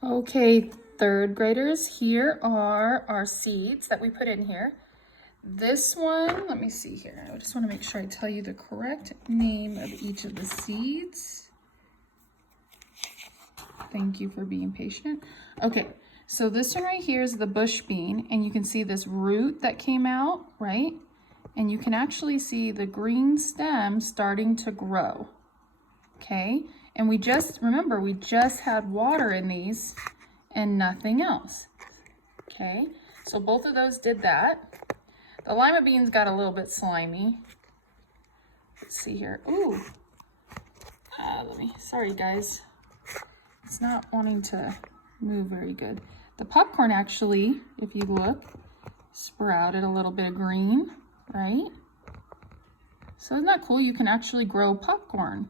Okay, third graders, here are our seeds that we put in here. This one, let me see here. I just want to make sure I tell you the correct name of each of the seeds. Thank you for being patient. Okay, so this one right here is the bush bean, and you can see this root that came out, right? And you can actually see the green stem starting to grow, okay? And remember, we just had water in these and nothing else, okay? So both of those did that. The lima beans got a little bit slimy. Let's see here. Ooh, sorry guys. It's not wanting to move very good. The popcorn actually, if you look, sprouted a little bit of green, right? So isn't that cool? You can actually grow popcorn.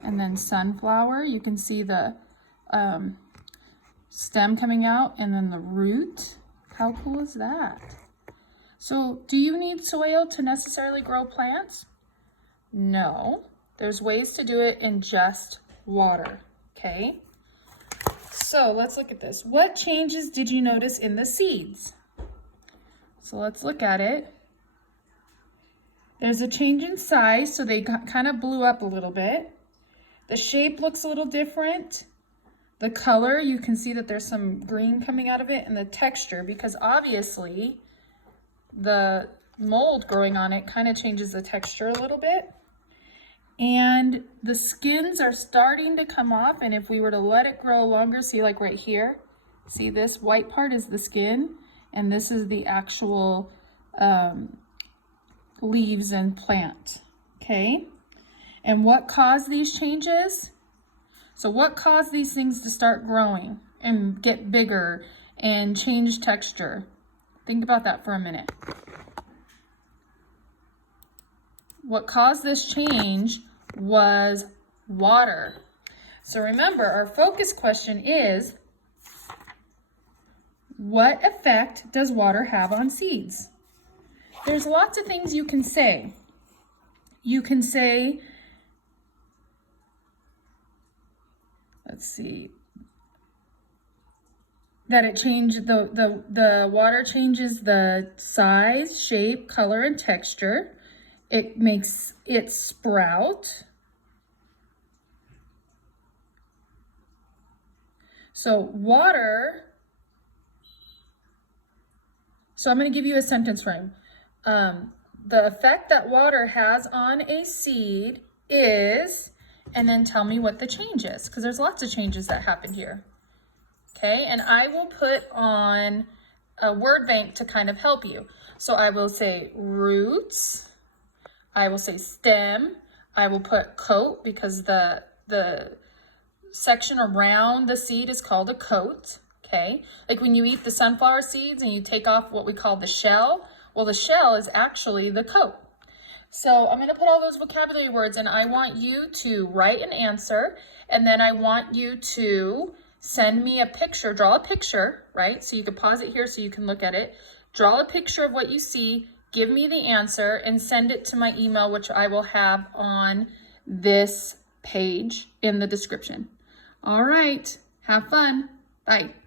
And then sunflower, you can see the stem coming out and then the root. How cool is that? So do you need soil to necessarily grow plants? No, there's ways to do it in just water, okay? So let's look at this. What changes did you notice in the seeds? So let's look at it. There's a change in size, so they kind of blew up a little bit. The shape looks a little different. The color, you can see that there's some green coming out of it, and the texture, because obviously the mold growing on it kind of changes the texture a little bit. And the skins are starting to come off, and if we were to let it grow longer, see like right here, see this white part is the skin, and this is the actual leaves and plant, okay? And what caused these changes? So what caused these things to start growing and get bigger and change texture? Think about that for a minute. What caused this change was water. So remember, our focus question is, what effect does water have on seeds? There's lots of things you can say. You can say, let's see, that it changed the water changes the size, shape, color, and texture. It makes it sprout. So water, so I'm going to give you a sentence frame. The effect that water has on a seed is, and then tell me what the change is, because there's lots of changes that happen here. Okay, and I will put on a word bank to kind of help you. So I will say roots, I will say stem, I will put coat because the section around the seed is called a coat, okay? Like when you eat the sunflower seeds and you take off what we call the shell, well, the shell is actually the coat. So I'm going to put all those vocabulary words, and I want you to write an answer, and then I want you to send me a picture, draw a picture, right? So you can pause it here so you can look at it. Draw a picture of what you see, give me the answer, and send it to my email, which I will have on this page in the description. All right, have fun. Bye.